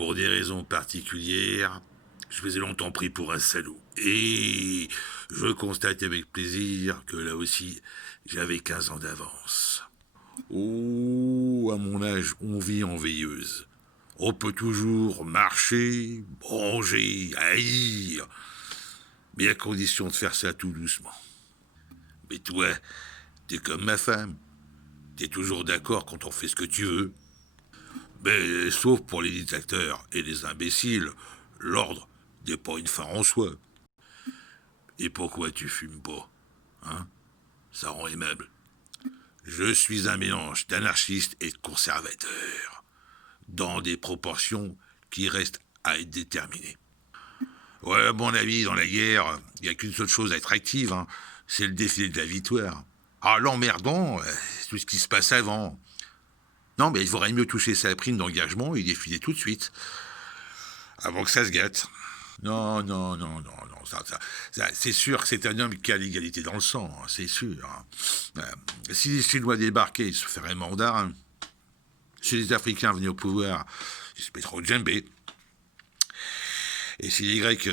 Pour des raisons particulières, je faisais longtemps pris pour un salaud. Et je constate avec plaisir que là aussi, j'avais 15 ans d'avance. Oh, à mon âge, on vit en veilleuse. On peut toujours marcher, manger, haïr, mais à condition de faire ça tout doucement. Mais toi, t'es comme ma femme. T'es toujours d'accord quand on fait ce que tu veux. Mais sauf pour les dictateurs et les imbéciles, l'ordre n'est pas une fin en soi. Et pourquoi tu fumes pas? Hein? Ça rend aimable. Je suis un mélange d'anarchiste et de conservateur, dans des proportions qui restent à être déterminées. Ouais, à mon avis, dans la guerre, il n'y a qu'une seule chose à être active, hein, c'est le défilé de la victoire. Ah, l'emmerdant, c'est tout ce qui se passe avant. Non, mais il vaudrait mieux toucher sa prime d'engagement et défiler tout de suite, avant que ça se gâte. Non, non, non, non, non, c'est sûr que c'est un homme qui a l'égalité dans le sang, hein, c'est sûr. Hein. Si les Chinois débarquaient, ils se feraient mandat. Hein. Si les Africains venaient au pouvoir, ils se mettraient au djembé. Et si les Grecs...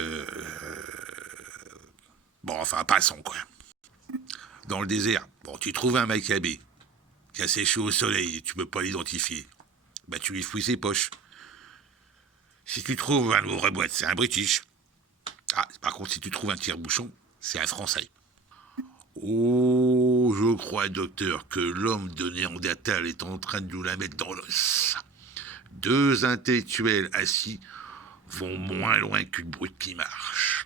bon, enfin, passons, quoi. Dans le désert, bon, tu trouves un Maccabée qui a séché au soleil et tu peux pas l'identifier. Bah, tu lui fouilles ses poches. Si tu trouves un ouvre-boîte, c'est un British. Ah, par contre, si tu trouves un tire-bouchon, c'est un Français. Oh, je crois, docteur, que l'homme de Néandertal est en train de nous la mettre dans l'os. Deux intellectuels assis vont moins loin qu'une brute qui marche.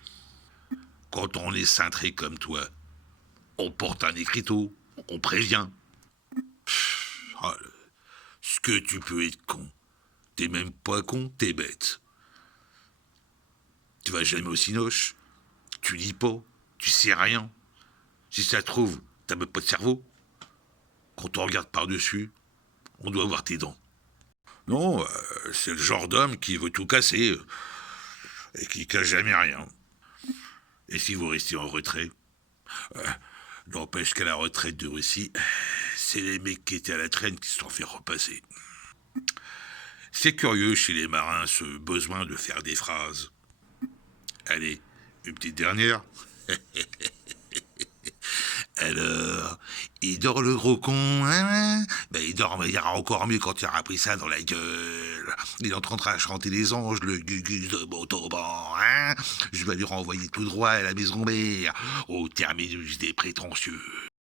Quand on est cintré comme toi, on porte un écriteau, on prévient. Ah, ce que tu peux être con. T'es même pas con, t'es bête. Tu vas jamais au cinoche, tu lis pas, tu sais rien. Si ça te trouve, t'as même pas de cerveau. Quand on regarde par-dessus, on doit voir tes dents. Non, c'est le genre d'homme qui veut tout casser et qui cache jamais rien. Et si vous restez en retrait, euh, n'empêche qu'à la retraite de Russie, c'est les mecs qui étaient à la traîne qui se sont fait repasser. C'est curieux chez les marins ce besoin de faire des phrases. Allez, une petite dernière. Alors, il dort le gros con, hein? Ben, il dormira encore mieux quand il aura pris ça dans la gueule. Il est en train de chanter les anges, le gugus de Montauban, hein? Je vais lui renvoyer tout droit à la maison mère, au terminus des prétentieux.